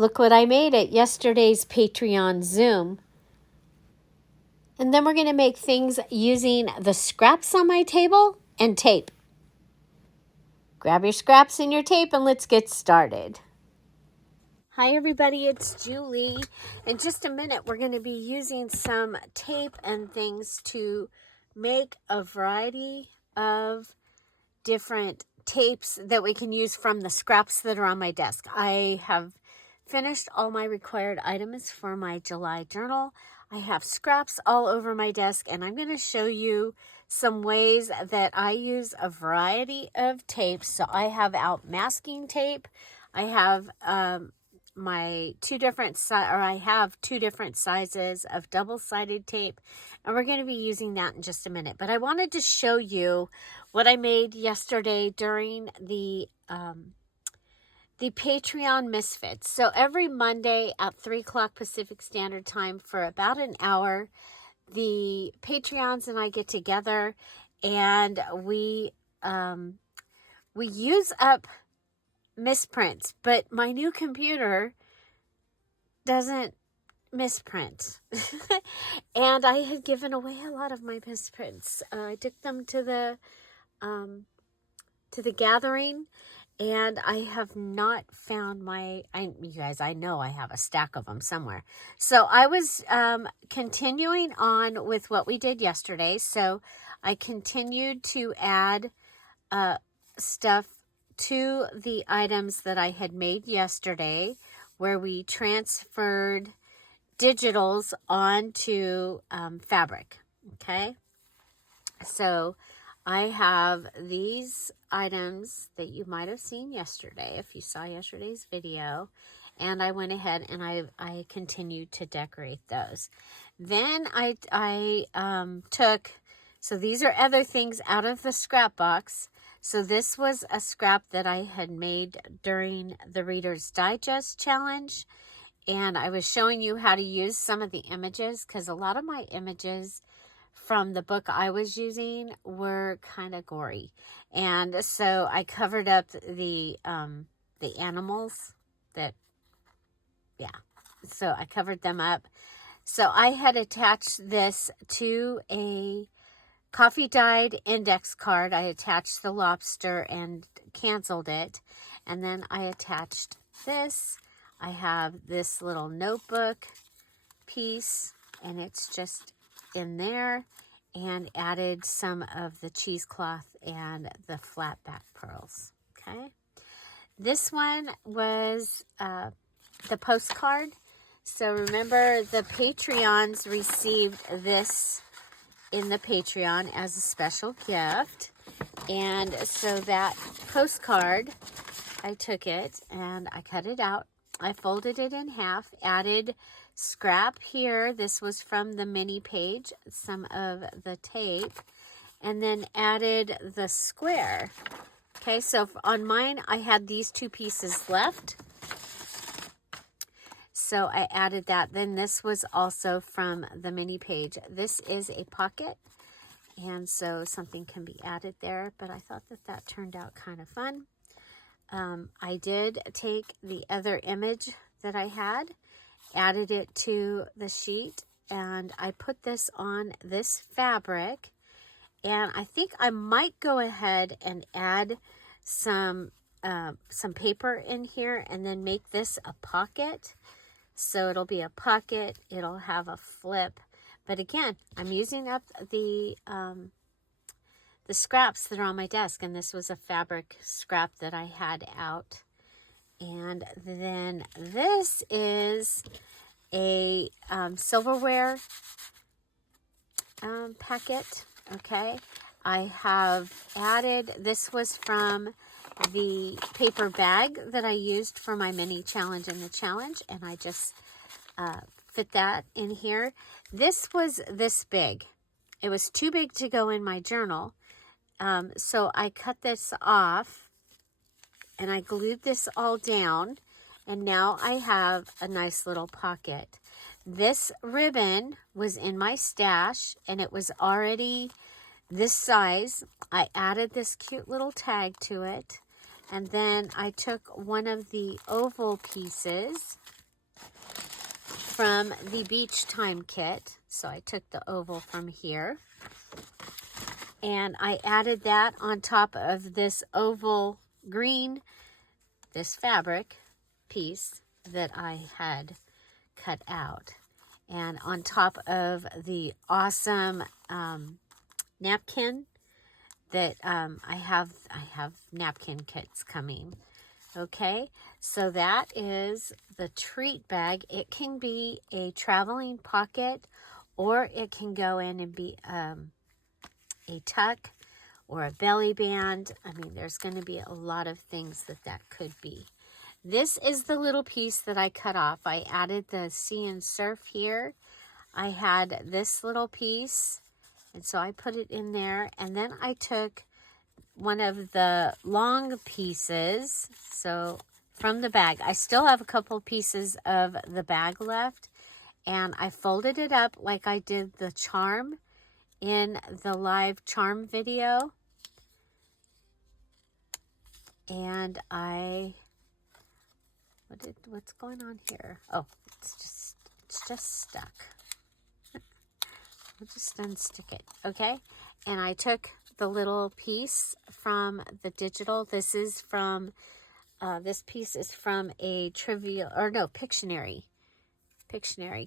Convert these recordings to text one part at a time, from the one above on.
Look what I made at yesterday's Patreon Zoom. And then we're going to make things using the scraps on my table and tape. Grab your scraps and your tape and let's get started. Hi everybody, it's Julie. In just a minute, we're going to be using some tape and things to make a variety of different tapes that we can use from the scraps that are on my desk. I have finished all my required items for my July journal. I have scraps all over my desk, and I'm going to show you some ways that I use a variety of tapes. So I have out masking tape. I have I have two different sizes of double-sided tape, and we're going to be using that in just a minute. But I wanted to show you what I made yesterday during the Patreon Misfits. So every Monday at 3 o'clock Pacific Standard Time for about an hour, the Patreons and I get together and we use up misprints, but my new computer doesn't misprint. And I had given away a lot of my misprints. I took them to the gathering, and I have not found you guys, I know I have a stack of them somewhere. So I was continuing on with what we did yesterday. So I continued to add stuff to the items that I had made yesterday, where we transferred digitals onto fabric. Okay. So I have these items that you might have seen yesterday if you saw yesterday's video, and I went ahead and I continued to decorate those. Then I took, so these are other things out of the scrap box. So this was a scrap that I had made during the Reader's Digest challenge, and I was showing you how to use some of the images, because a lot of my images from the book I was using were kind of gory. And so I covered up the animals so I covered them up. So I had attached this to a coffee dyed index card. I attached the lobster and canceled it. And then I attached this. I have this little notebook piece, and it's just in there, and added some of the cheesecloth and the flat back pearls. Okay. This one was the postcard. So remember, the Patreons received this in the Patreon as a special gift. And so that postcard, I took it and I cut it out. I folded it in half, added scrap here. This was from the mini page, some of the tape, and then added the square. Okay, so on mine, I had these two pieces left. So I added that. Then this was also from the mini page. This is a pocket, and so something can be added there, but I thought that turned out kind of fun. I did take the other image that I had, added it to the sheet, and I put this on this fabric, and I think I might go ahead and add some paper in here and then make this a pocket. So it'll be a pocket, it'll have a flip, but again, I'm using up the scraps that are on my desk, and this was a fabric scrap that I had out. And then this is a silverware packet. Okay, I have added, this was from the paper bag that I used for my mini challenge and the challenge, and I just fit that in here. This was this big. It was too big to go in my journal, so I cut this off and I glued this all down, and now I have a nice little pocket. This ribbon was in my stash, and it was already this size. I added this cute little tag to it, and then I took one of the oval pieces from the Beach Time kit. So I took the oval from here. And I added that on top of this oval green, this fabric piece that I had cut out. And on top of the awesome napkin that I have napkin kits coming. Okay, so that is the treat bag. It can be a traveling pocket, or it can go in and be a tuck or a belly band. I mean, there's going to be a lot of things that could be. This is the little piece that I cut off. I added the sea and surf here. I had this little piece, and so I put it in there. And then I took one of the long pieces, so from the bag. I still have a couple pieces of the bag left, and I folded it up like I did the charm in the live charm video. And what's going on here? Oh, it's just stuck. I'll just unstick it, okay? And I took the little piece from the digital. This is from, this piece is from a Pictionary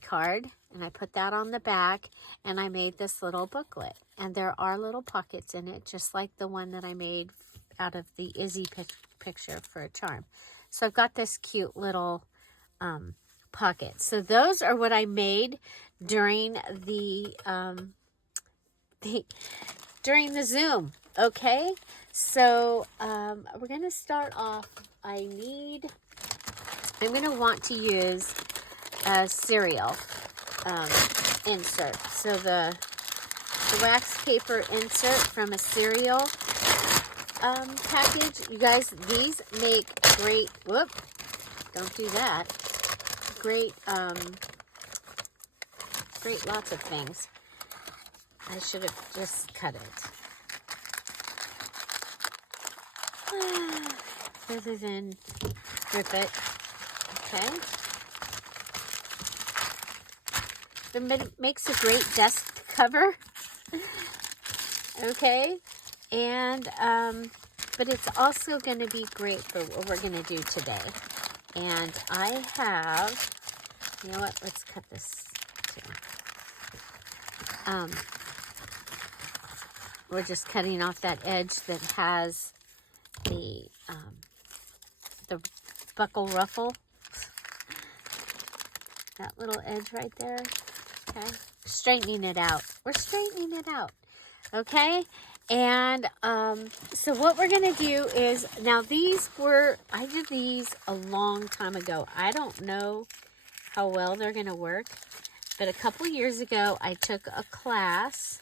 card. And I put that on the back, and I made this little booklet. And there are little pockets in it, just like the one that I made out of the Izzy picture for a charm. So I've got this cute little pocket. So those are what I made during the Zoom. Okay, so we're gonna start off. I'm gonna want to use a cereal insert. So the wax paper insert from a cereal package. You guys, these make great, don't do that. Great lots of things. I should have just cut it. Rather than rip it. Okay. It makes a great desk cover. Okay. And, but it's also going to be great for what we're going to do today. And I have, you know what, let's cut this too. We're just cutting off that edge that has the buckle ruffle. That little edge right there. Okay. Straightening it out. We're straightening it out. Okay. And so what we're going to do is, now I did these a long time ago. I don't know how well they're going to work, but a couple years ago I took a class,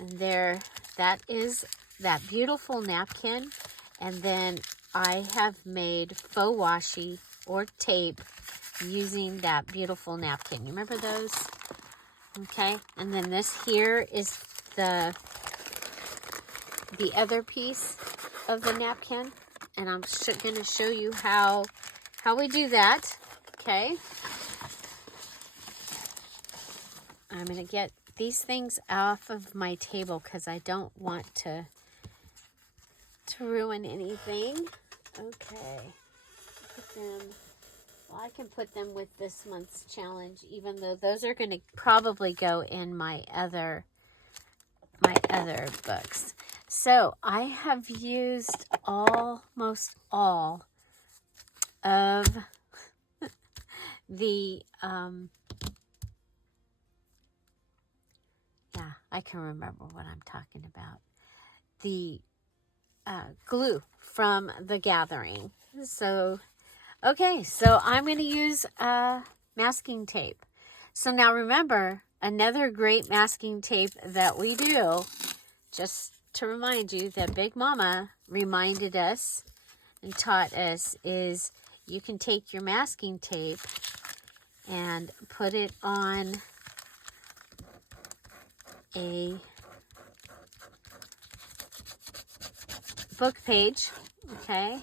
and that is that beautiful napkin, and then I have made faux washi or tape using that beautiful napkin. You remember those? Okay, and then this here is the other piece of the napkin, and I'm going to show you how we do that. Okay, I'm going to get these things off of my table because I don't want to ruin anything. Okay, put them. Well, I can put them with this month's challenge, even though those are going to probably go in my other books. So I have used almost all of the, yeah, I can remember what I'm talking about. The glue from The Gathering. So, okay, so I'm going to use masking tape. So now remember, another great masking tape that we do, just to remind you that Big Mama reminded us and taught us, is you can take your masking tape and put it on a book page, okay?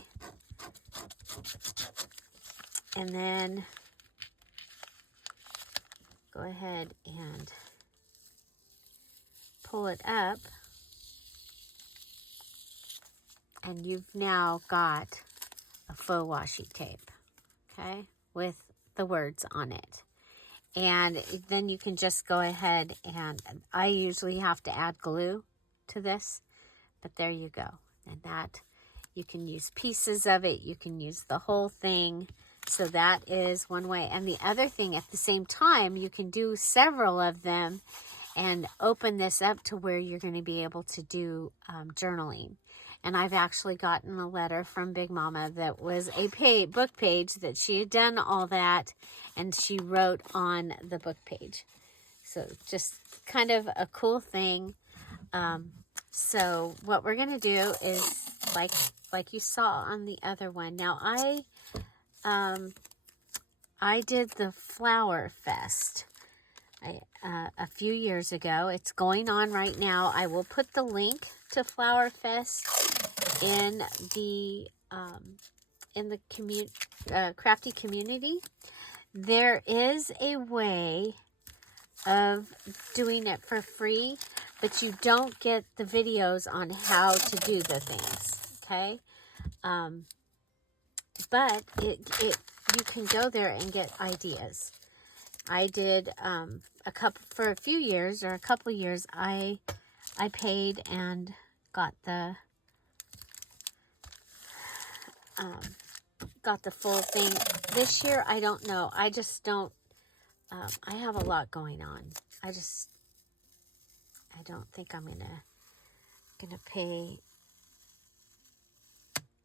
And then go ahead and pull it up. And you've now got a faux washi tape, okay, with the words on it. And then you can just go ahead and, I usually have to add glue to this, but there you go. And that, you can use pieces of it, you can use the whole thing. So that is one way. And the other thing, at the same time, you can do several of them and open this up to where you're going to be able to do journaling. And I've actually gotten a letter from Big Mama that was a book page that she had done all that, and she wrote on the book page. So just kind of a cool thing. So what we're going to do is, like you saw on the other one. Now, I did the Flower Fest a few years ago. It's going on right now. I will put the link to Flower Fest in the crafty community. There is a way of doing it for free, but you don't get the videos on how to do the things, okay? But you can go there and get ideas. I did for a few years, or a couple years, I paid and got the full thing. This year, I don't know. I just don't. I have a lot going on. I don't think I'm gonna pay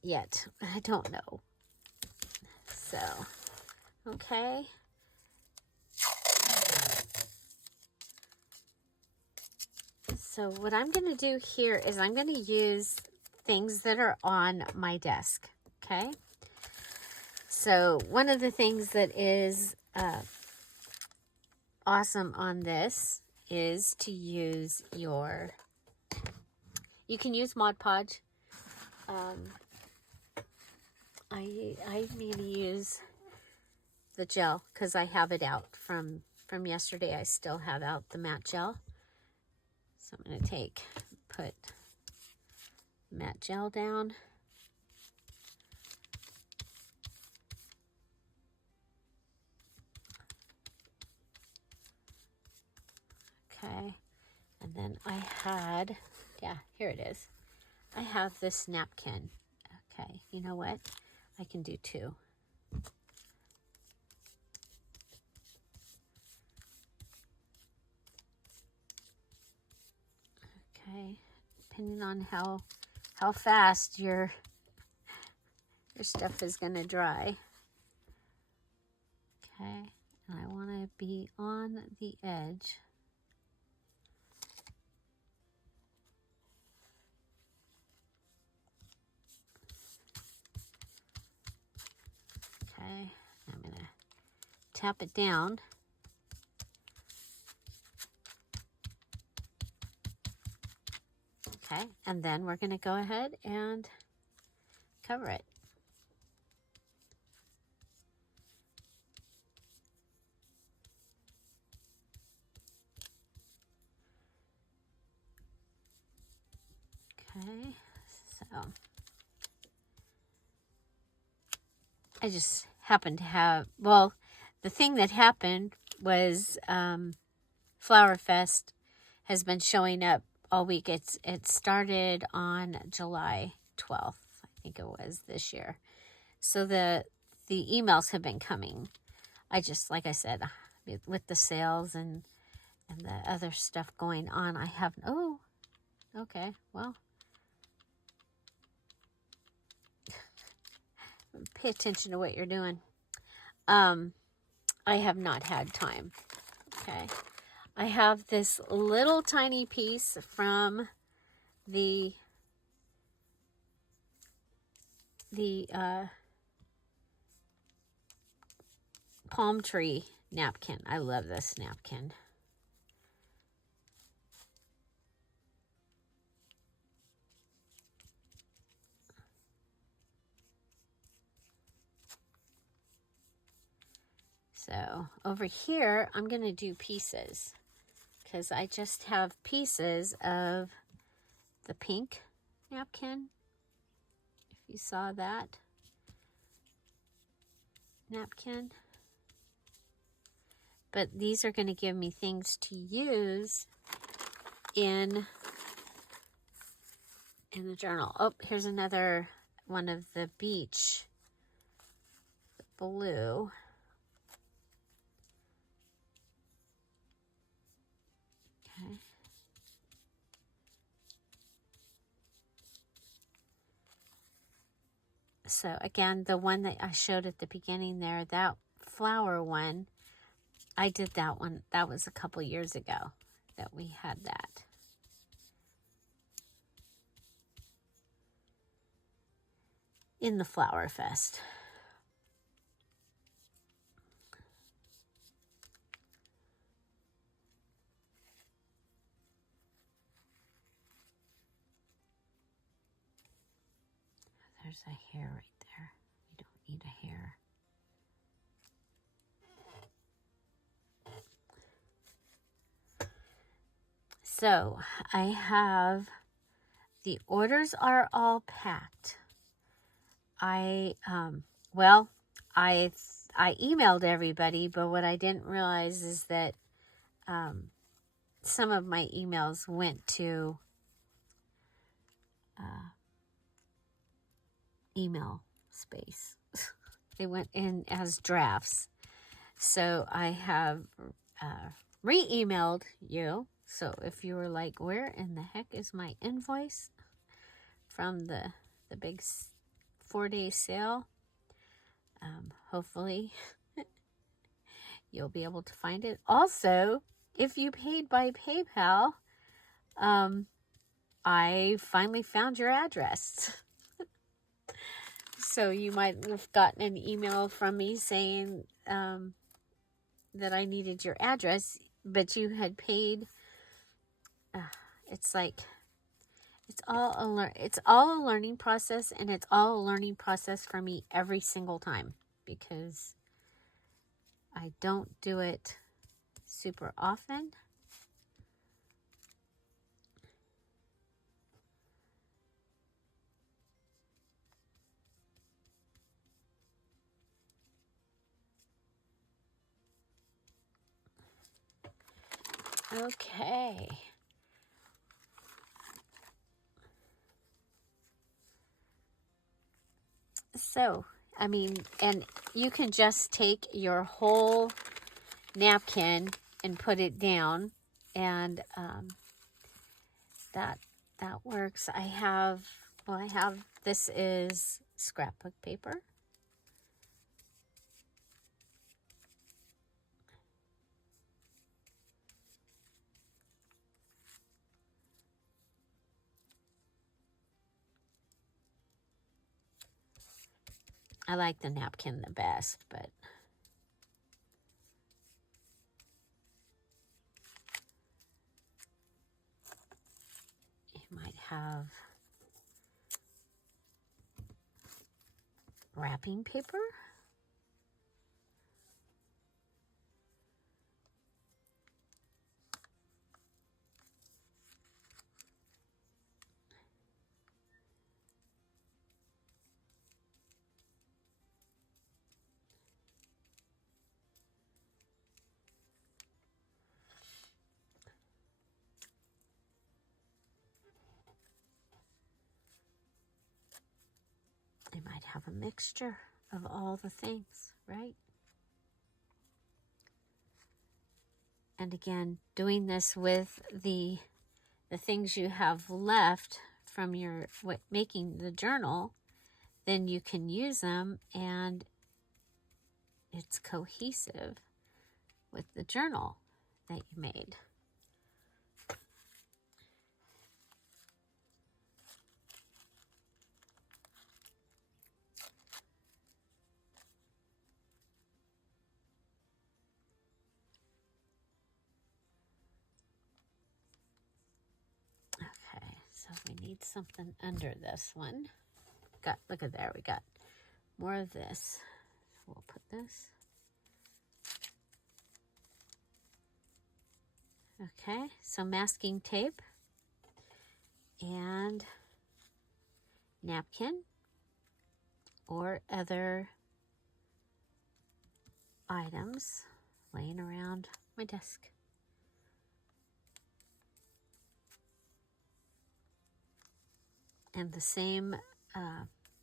yet. I don't know. So, okay. So what I'm going to do here is I'm going to use things that are on my desk, okay? So one of the things that is awesome on this is to use you can use Mod Podge. I mean to use the gel because I have it out from yesterday. I still have out the matte gel. So I'm going to put matte gel down. Okay. And then I had, here it is. I have this napkin. Okay. You know what? I can do two. Okay. Depending on how fast your stuff is going to dry. Okay. And I want to be on the edge. Okay. I'm going to tap it down. Okay, and then we're going to go ahead and cover it. Okay, so I just happened to have, well, the thing that happened was Flower Fest has been showing up all week. It started on July 12th, I think it was, this year. So the emails have been coming. I just, like I said, with the sales and the other stuff going on, I have, oh, okay, well, pay attention to what you're doing. I have not had time. Okay. I have this little tiny piece from the palm tree napkin. I love this napkin. So over here, I'm going to do pieces because I just have pieces of the pink napkin. If you saw that napkin. But these are going to give me things to use in the journal. Oh, here's another one of the beach blue. Okay. So again, the one that I showed at the beginning there, that flower one, I did that one. That was a couple years ago that we had that. In the Flower Fest. There's a hair right there. We don't need a hair. So I have, the orders are all packed. Well, I emailed everybody, but what I didn't realize is that some of my emails went to email space. They went in as drafts. So I have re-emailed you. So if you were like, where in the heck is my invoice from the big 4-day sale? Hopefully you'll be able to find it. Also, if you paid by PayPal, I finally found your address. So you might have gotten an email from me saying that I needed your address, but you had paid. It's like, it's all a learning process, and it's all a learning process for me every single time because I don't do it super often. Okay. So, I mean, and you can just take your whole napkin and put it down, and that works. I have this is scrapbook paper. I like the napkin the best, but you might have wrapping paper. They might have a mixture of all the things, right? And again, doing this with the things you have left from your making the journal, then you can use them and it's cohesive with the journal that you made. Okay, so we need something under this one. Look at there, we got more of this. So we'll put this Okay, so masking tape and napkin or other items laying around my desk. And the same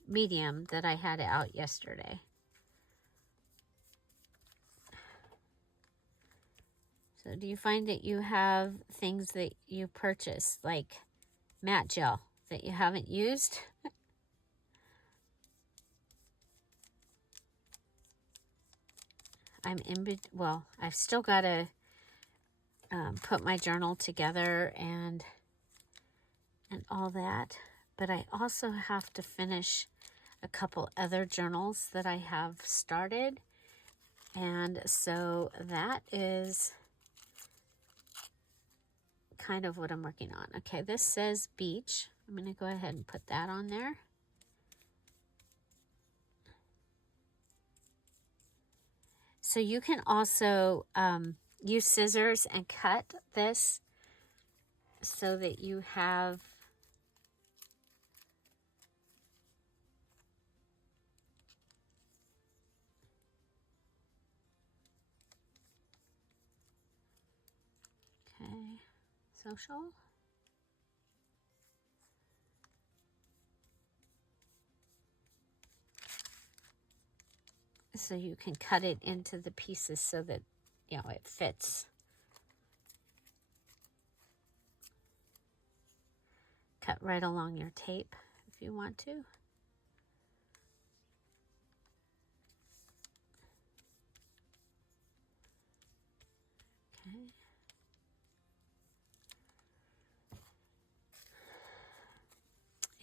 medium that I had out yesterday. So do you find that you have things that you purchase, like matte gel, that you haven't used? Well, I've still got to put my journal together and all that, but I also have to finish a couple other journals that I have started, and so that is kind of what I'm working on. Okay, this says beach. I'm going to go ahead and put that on there. So you can also use scissors and cut this so that you have okay, social. So you can cut it into the pieces so that, you know, it fits. Cut right along your tape if you want to. Okay.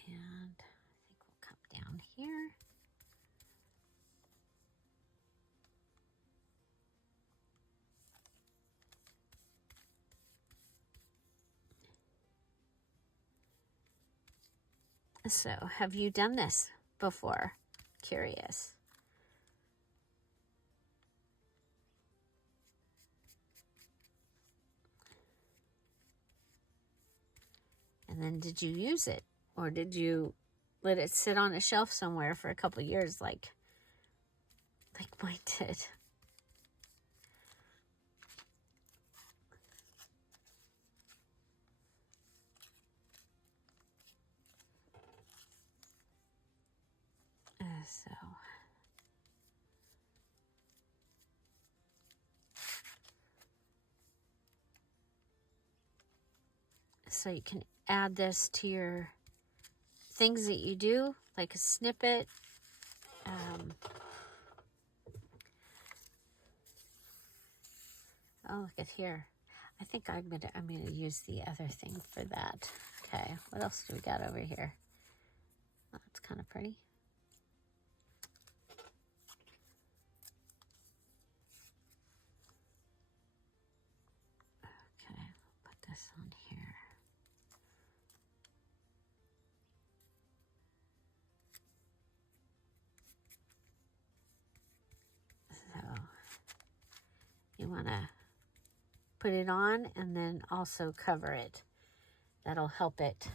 And I think we'll come down here. So, have you done this before? Curious. And then did you use it? Or did you let it sit on a shelf somewhere for a couple years like mine did? So you can add this to your things that you do, like a snippet. Oh, look at here. I think I'm gonna use the other thing for that. Okay, what else do we got over here? Oh, that's kind of pretty. Okay, put this on here. So you want to put it on and then also cover it. That'll help it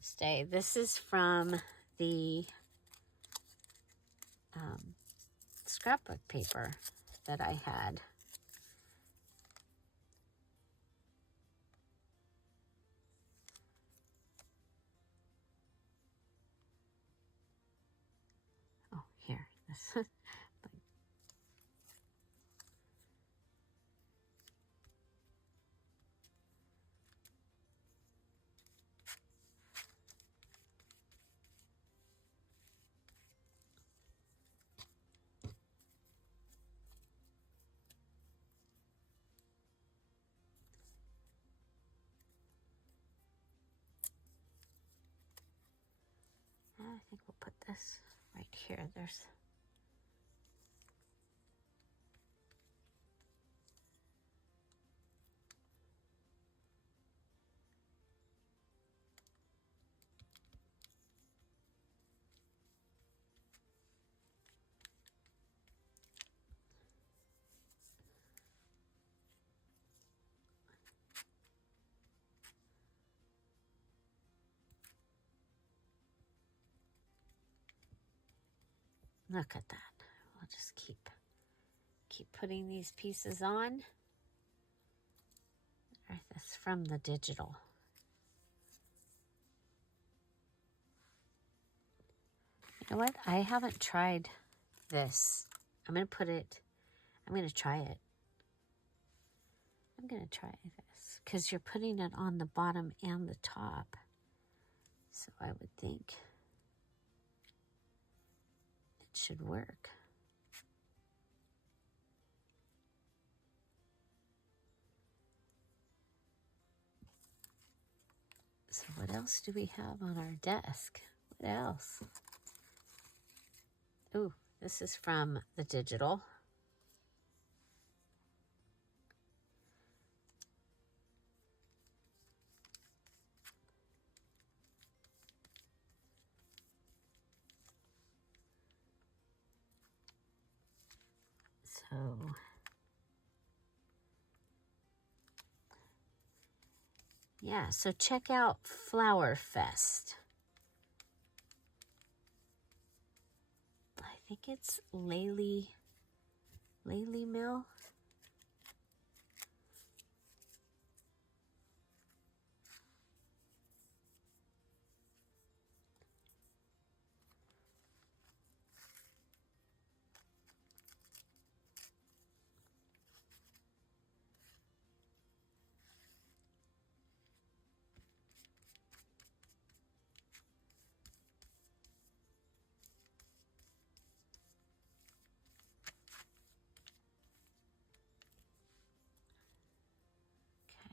stay. This is from the scrapbook paper that I had. Oh, here. This. I think we'll put this right here. There's Look at that. We'll just keep putting these pieces on. That's from the digital. You know what? I haven't tried this. I'm going to try it. I'm going to try this because you're putting it on the bottom and the top. So I would think it should work. So what else do we have on our desk? What else? Ooh, this is from the digital. So yeah, so check out Flower Fest. I think it's Laylee Mill.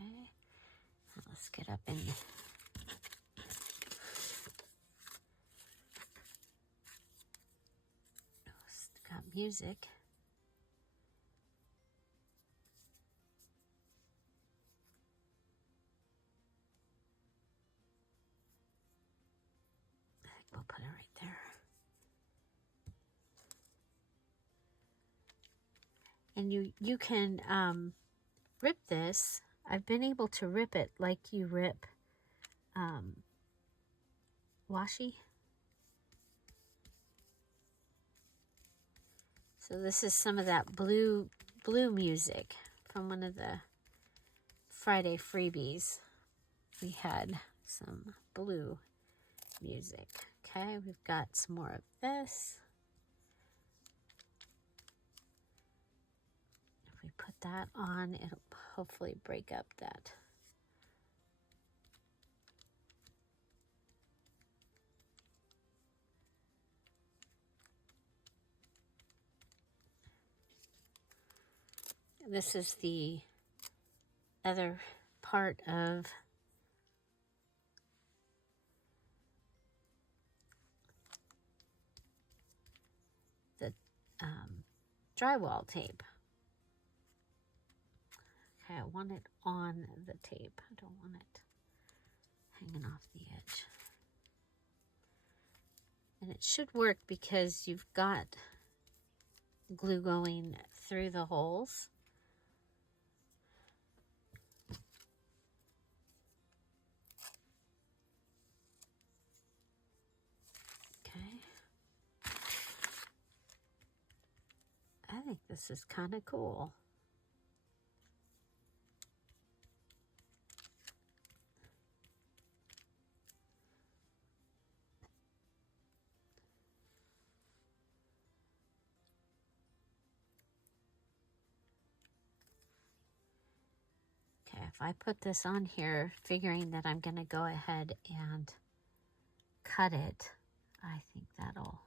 Okay, let's get up in. It's got music. I think we'll put it right there. And you can rip this. I've been able to rip it like you rip washi. So this is some of that blue music from one of the Friday freebies. We had some blue music. Okay, we've got some more of this. If we put that on, it'll hopefully break up that. This is the other part of the drywall tape. Okay, I want it on the tape. I don't want it hanging off the edge. And it should work because you've got glue going through the holes. Okay. I think this is kind of cool. Okay, if I put this on here, figuring that I'm going to go ahead and cut it, I think that'll...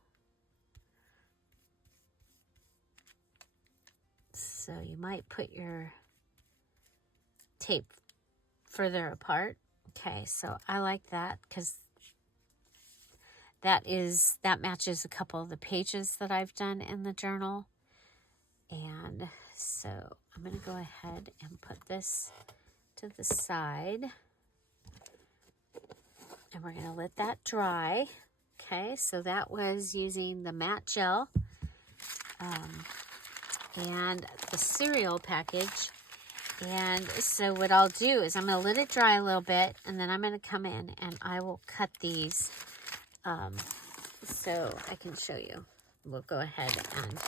So you might put your tape further apart. Okay, so I like that because that matches a couple of the pages that I've done in the journal. And so I'm going to go ahead and put this to the side. And we're going to let that dry. Okay, so that was using the matte gel and the cereal package. And so what I'll do is I'm going to let it dry a little bit, and then I'm going to come in and I will cut these so I can show you. we'll go ahead and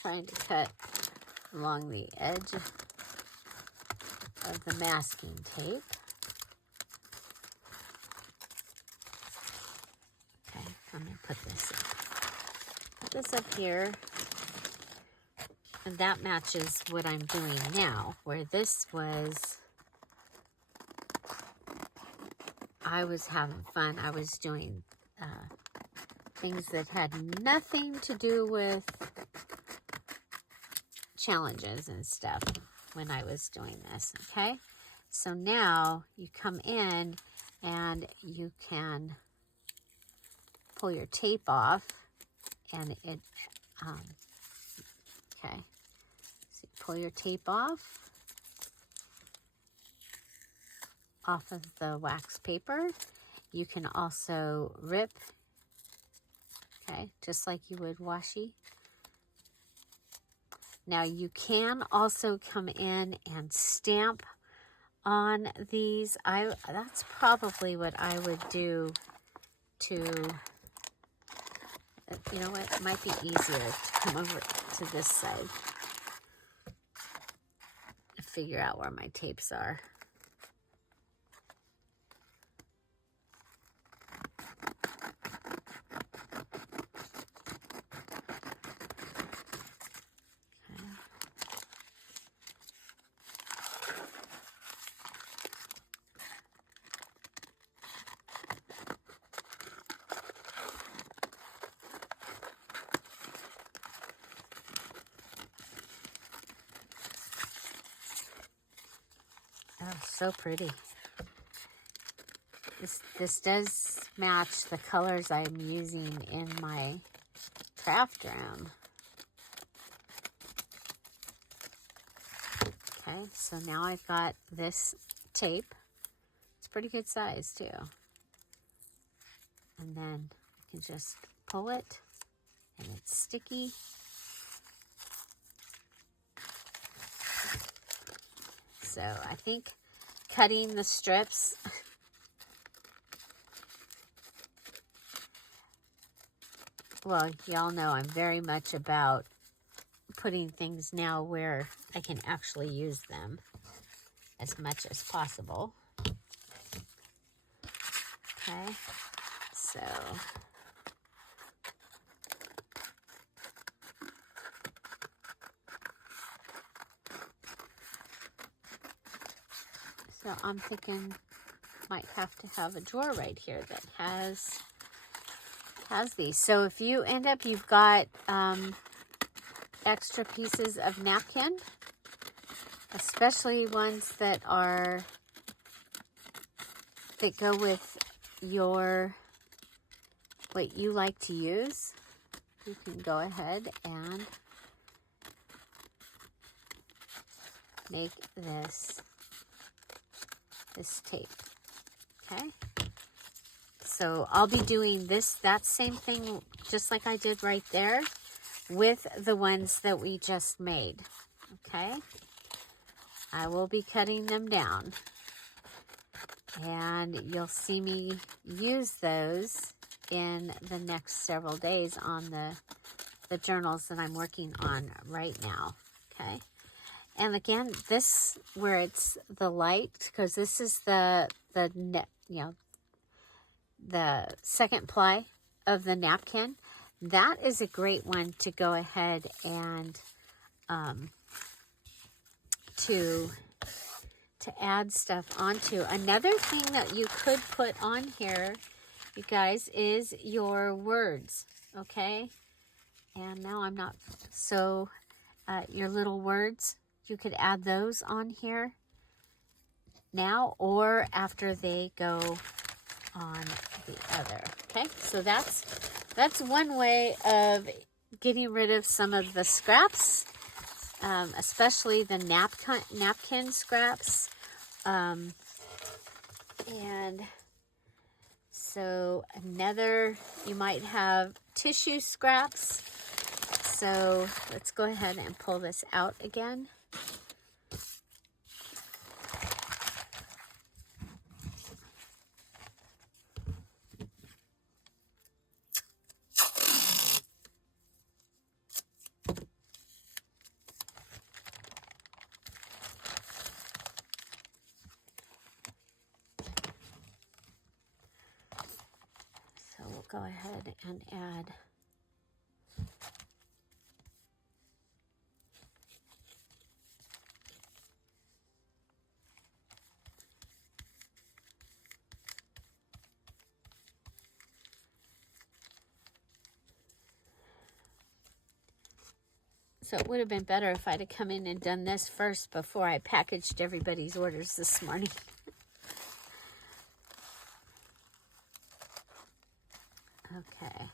trying to cut along the edge of the masking tape. Okay, I'm going to put this up here. And that matches what I'm doing now, where this was, I was having fun. I was doing things that had nothing to do with challenges and stuff when I was doing this, okay? So now you come in and you can pull your tape off, and it, okay. So you pull your tape off of the wax paper. You can also rip, okay, just like you would washi. Now you can also come in and stamp on these. That's probably what I would do to, you know what, it might be easier to come over to this side and figure out where my tapes are. Oh, so pretty. This does match the colors I'm using in my craft room. Okay, so now I've got this tape. It's pretty good size too. And then I can just pull it, and it's sticky. So I think cutting the strips, well, y'all know I'm very much about putting things now where I can actually use them as much as possible. Okay, so I'm thinking might have to have a drawer right here that has these. So if you end up, you've got extra pieces of napkin, especially ones that go with what you like to use, you can go ahead and make this tape. Okay, so I'll be doing that same thing just like I did right there with the ones that we just made. Okay, I will be cutting them down, and you'll see me use those in the next several days on the journals that I'm working on right now. Okay, and again, this where it's the light, because this is the second ply of the napkin. That is a great one to go ahead and to add stuff onto. Another thing that you could put on here, you guys, is your words. Okay, and now I'm not so your little words, you could add those on here now or after they go on the other. Okay, so that's one way of getting rid of some of the scraps, especially the napkin scraps. And so another, you might have tissue scraps. So let's go ahead and pull this out again. go ahead and add so it would have been better if I'd have come in and done this first before I packaged everybody's orders this morning. Okay,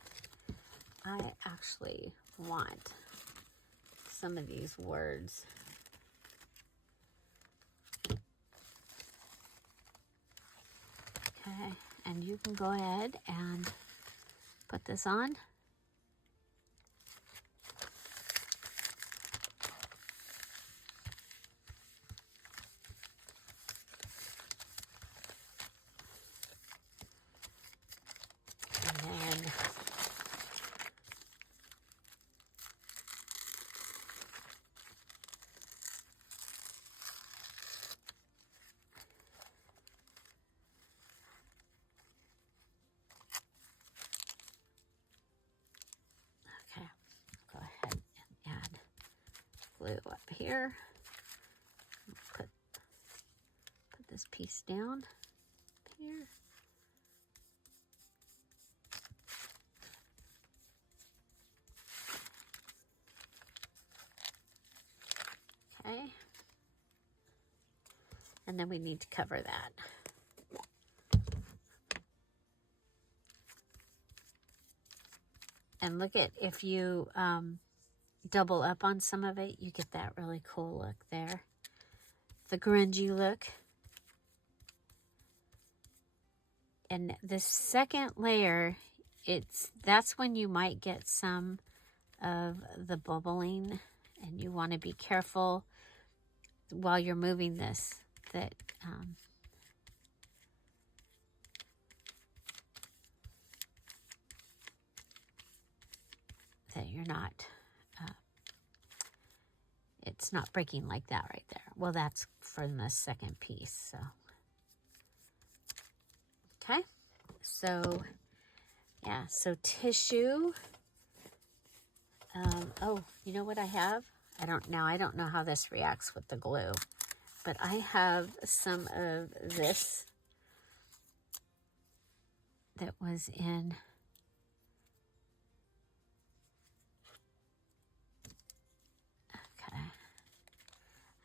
I actually want some of these words. Okay, and you can go ahead and put this on. Okay, go ahead and add glue up here. Put this piece down here. Okay. And then we need to cover that. And look at, if you double up on some of it, you get that really cool look there. The grungy look. And the second layer, that's when you might get some of the bubbling, and you want to be careful while you're moving this that that you're not it's not breaking like that right there. Well, that's from the second piece. So okay, so yeah, so tissue. Oh, you know what I have? I don't know how this reacts with the glue, but I have some of this that was in okay.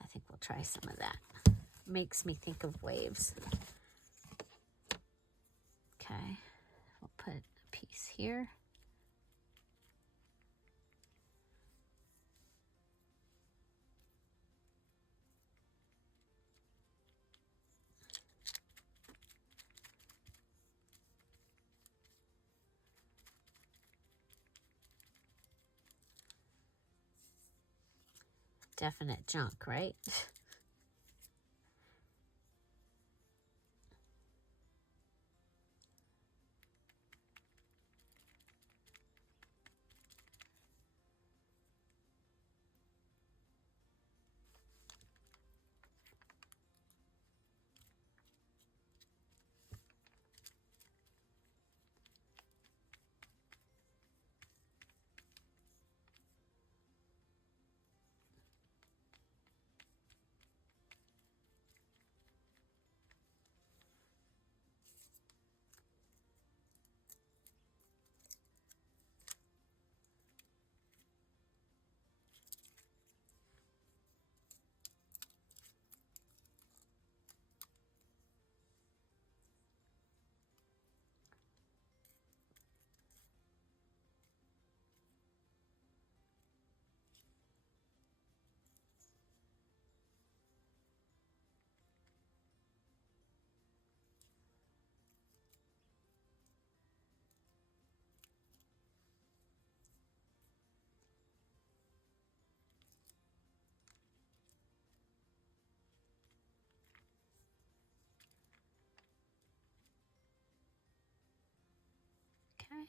I think we'll try some of that. Makes me think of waves. Okay, we'll put a piece here. Definite junk, right? Okay.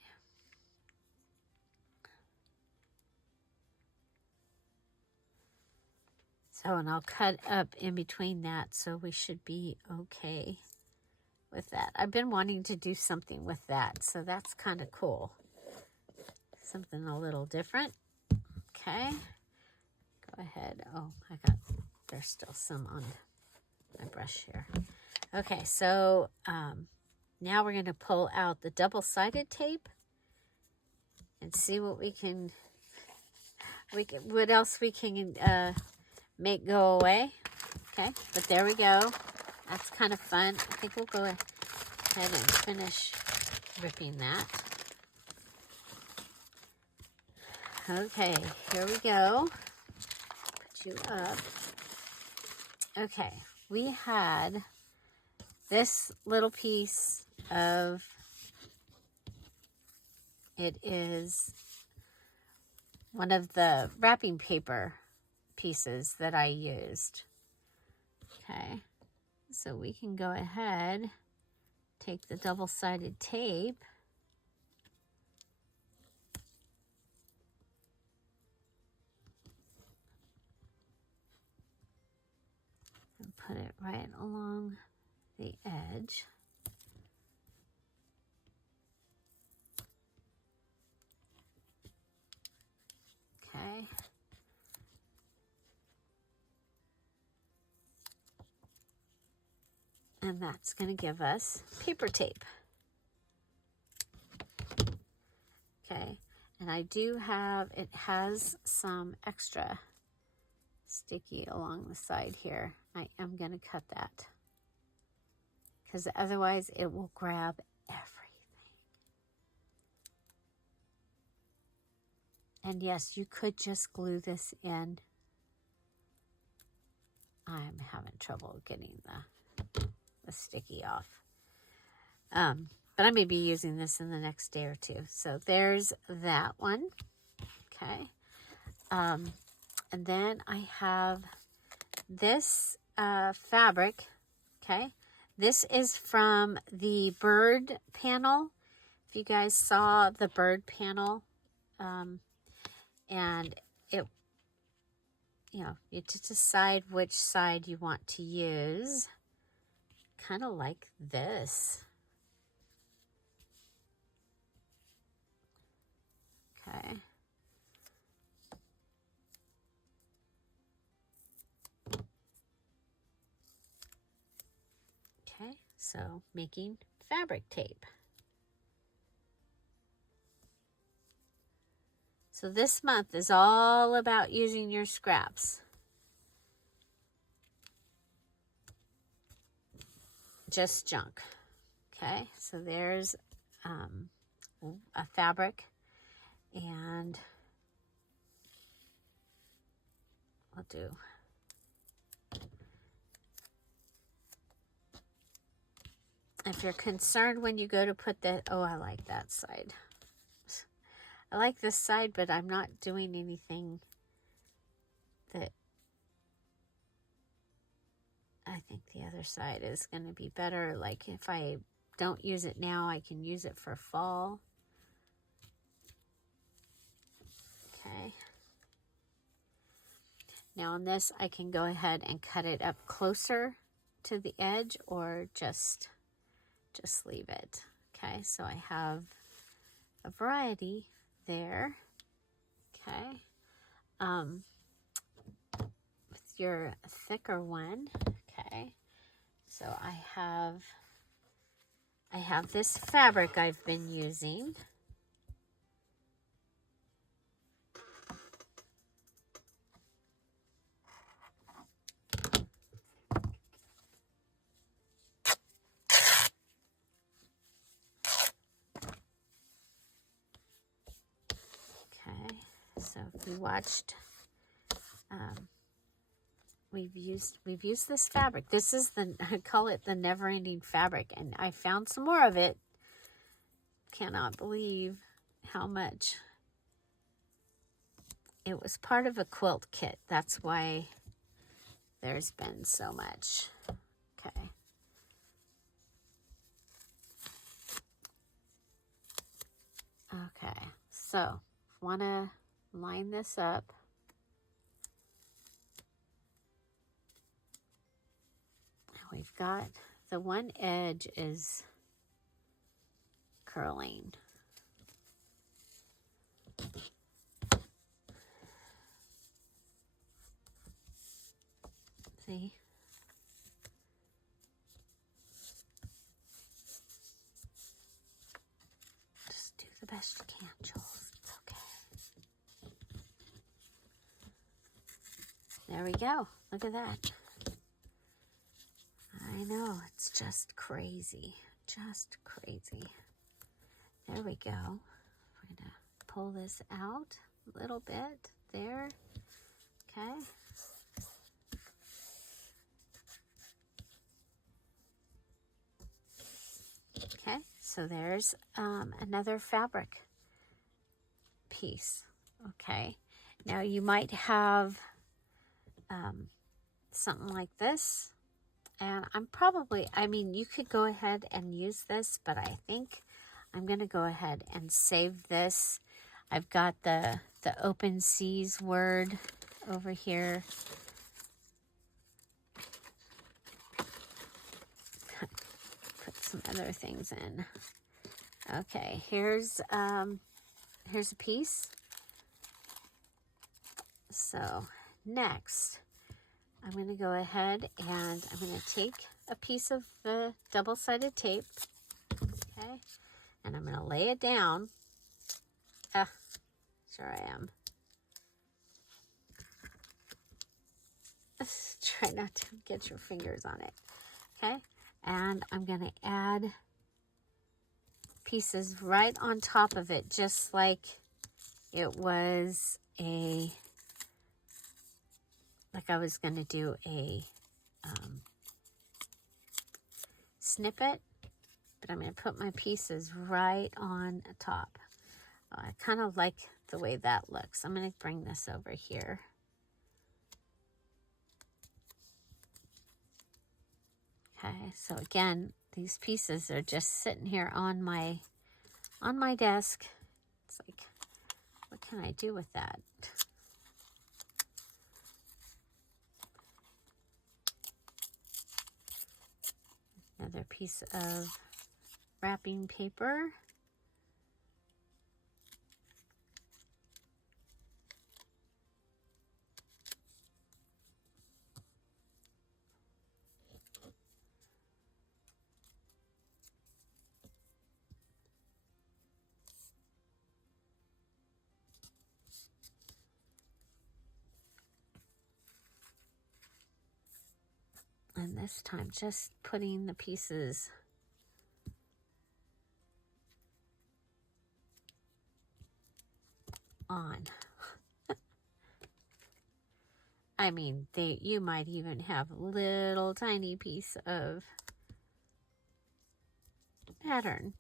So, and I'll cut up in between that, so we should be okay with that. I've been wanting to do something with that, so that's kind of cool. Something a little different. Okay. Go ahead. Oh, there's still some on my brush here. Okay, so now we're going to pull out the double-sided tape and see what what else we can make go away. Okay, but there we go. That's kind of fun. I think we'll go ahead and finish ripping that. Okay, here we go. Put you up. Okay, we had this little piece of, it is one of the wrapping paper pieces that I used. Okay, so we can go ahead, take the double-sided tape, and put it right along the edge. Okay. And that's going to give us paper tape. Okay. And I do have, it has some extra sticky along the side here. I am going to cut that, because otherwise it will grab everything. And yes, you could just glue this in. I'm having trouble getting the sticky off. But I may be using this in the next day or two. So there's that one. Okay. And then I have this fabric. Okay. This is from the bird panel. If you guys saw the bird panel, and it, you know, you just decide which side you want to use. Kind of like this. Okay. Okay, so making fabric tape. So this month is all about using your scraps. Just junk. Okay, so there's a fabric, and I'll do if you're concerned when you go to put the, oh, I like that side. I like this side, but I'm not doing anything that I think the other side is going to be better. Like if I don't use it now, I can use it for fall. Okay. Now on this, I can go ahead and cut it up closer to the edge, or just leave it. Okay, so I have a variety there. Okay. With your thicker one. Okay. So I have this fabric I've been using. Okay, so if you watched, we've used this fabric. This is I call it the never-ending fabric, and I found some more of it. Cannot believe how much. It was part of a quilt kit. That's why there's been so much. Okay. Okay, so want to line this up. We've got the one edge is curling. See? Just do the best you can, Jules. It's okay. There we go. Look at that. I know, it's just crazy. Just crazy. There we go. We're going to pull this out a little bit. There. Okay. Okay, so there's another fabric piece. Okay, now you might have something like this, and I mean, you could go ahead and use this, but I think I'm going to go ahead and save this. I've got the open seas word over here. Put some other things in. Okay, here's a piece. So next, I'm going to go ahead and I'm going to take a piece of the double-sided tape, okay, and I'm going to lay it down. Sure I am. Try not to get your fingers on it, okay, and I'm going to add pieces right on top of it, just like it was like I was going to do a snippet, but I'm going to put my pieces right on top. I kind of like the way that looks. I'm going to bring this over here. Okay, so again, these pieces are just sitting here on my desk. It's like, what can I do with that? Another piece of wrapping paper. And this time, just putting the pieces on. I mean, you might even have a little tiny piece of pattern.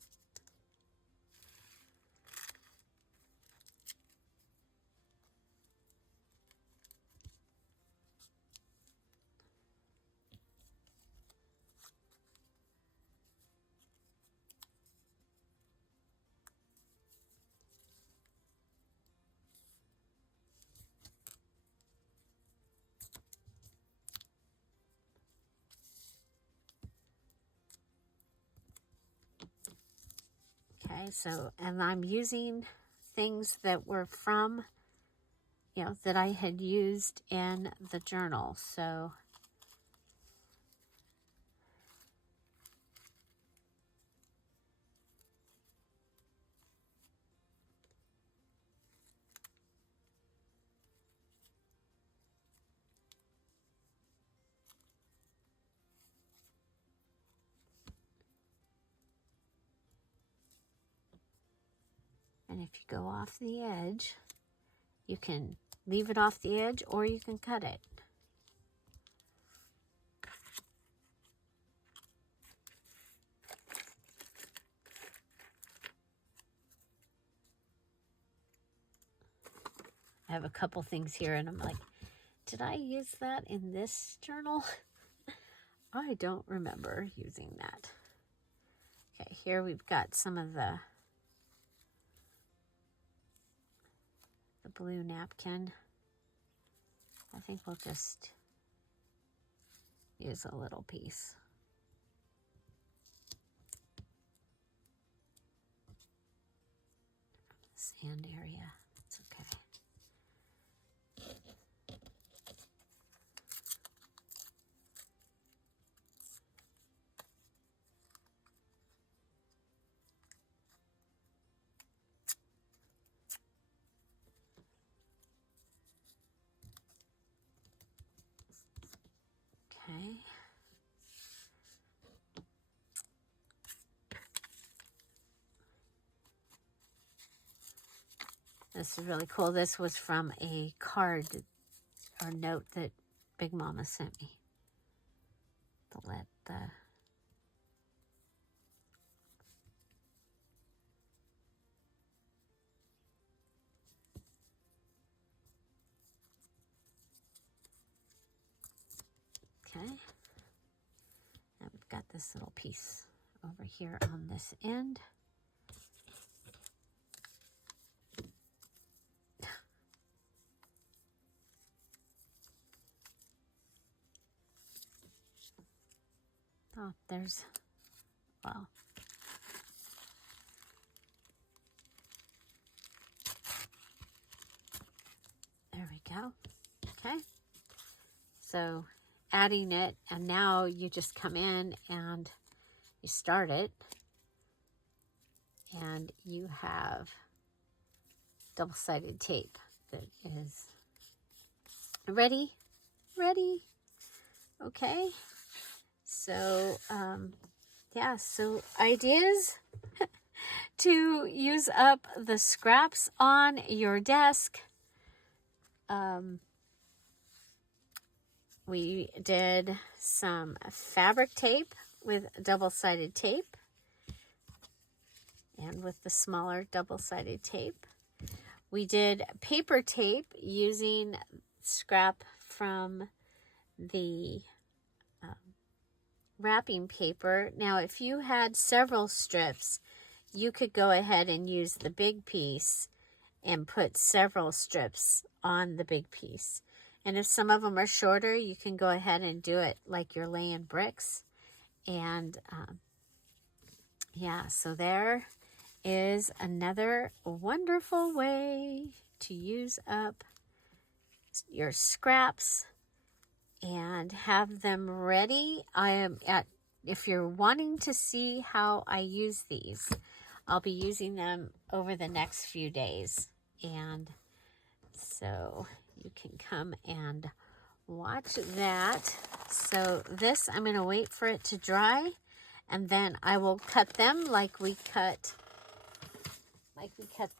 Okay, so, and I'm using things that were from, that I had used in the journal. So, and if you go off the edge, you can leave it off the edge or you can cut it. I have a couple things here and I'm like, did I use that in this journal? I don't remember using that. Okay, here we've got some of the blue napkin. I think we'll just use a little piece. and area. It's okay. Okay. This is really cool. This was from a card or note that Big Mama sent me. To let the okay. And we've got this little piece over here on this end. Oh, there's, well, there we go. Okay. So adding it, and now you just come in and you start it, and you have double-sided tape that is ready. Okay. So, yeah, so ideas to use up the scraps on your desk. We did some fabric tape with double-sided tape and with the smaller double-sided tape. We did paper tape using scrap from the wrapping paper. Now, if you had several strips, you could go ahead and use the big piece and put several strips on the big piece. And if some of them are shorter, you can go ahead and do it like you're laying bricks. And yeah, so there is another wonderful way to use up your scraps and have them ready. If you're wanting to see how I use these, I'll be using them over the next few days. And so you can come and watch that. So this, I'm going to wait for it to dry, and then I will cut them like we cut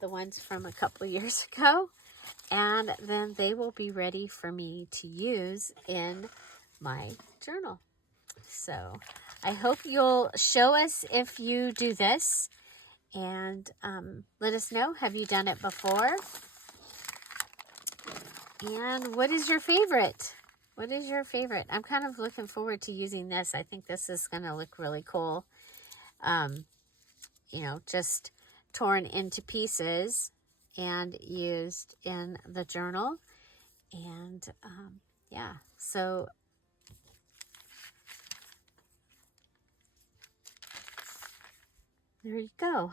the ones from a couple years ago. And then they will be ready for me to use in my journal. So I hope you'll show us if you do this, and let us know, have you done it before? And what is your favorite? What is your favorite? I'm kind of looking forward to using this. I think this is going to look really cool. You know, just torn into pieces and used in the journal. And yeah, so there you go.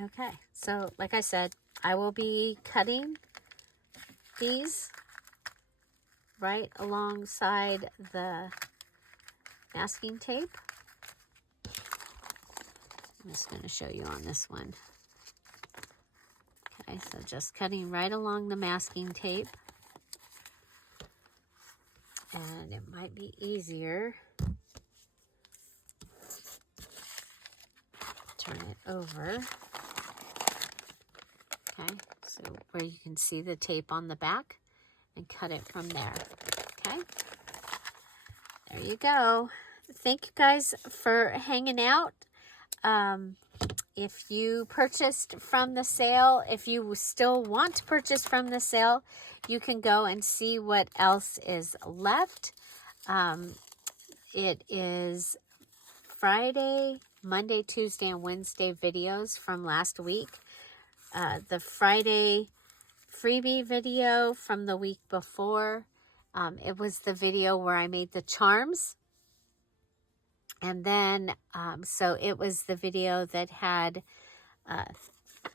Okay, so like I said, I will be cutting these right alongside the masking tape. I'm just going to show you on this one. Okay, so just cutting right along the masking tape. And it might be easier. Turn it over. Okay, so where you can see the tape on the back, and cut it from there. Okay, there you go. Thank you guys for hanging out. If you purchased from the sale, if you still want to purchase from the sale, you can go and see what else is left. It is Friday, Monday, Tuesday, and Wednesday videos from last week. The Friday freebie video from the week before, it was the video where I made the charms. And then, so it was the video that had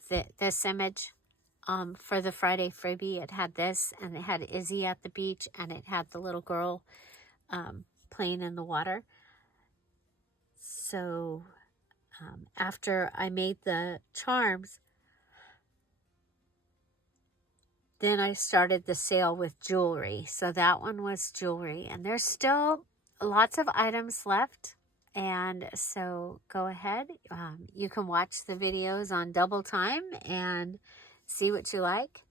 this image for the Friday freebie. It had this, and it had Izzy at the beach, and it had the little girl playing in the water. So after I made the charms, then I started the sale with jewelry. So that one was jewelry, and there's still lots of items left. And so go ahead. You can watch the videos on double time and see what you like.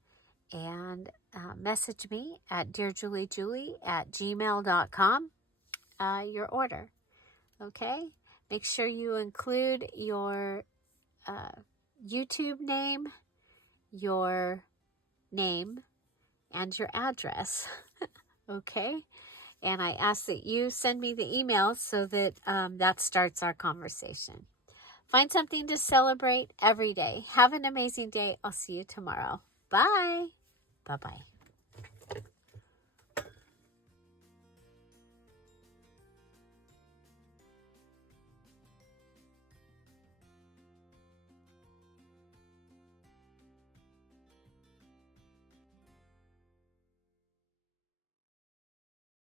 And message me at DearJulieJulie@gmail.com your order. Okay? Make sure you include your YouTube name, your name, and your address. Okay? And I ask that you send me the email so that that starts our conversation. Find something to celebrate every day. Have an amazing day. I'll see you tomorrow. Bye. Bye-bye.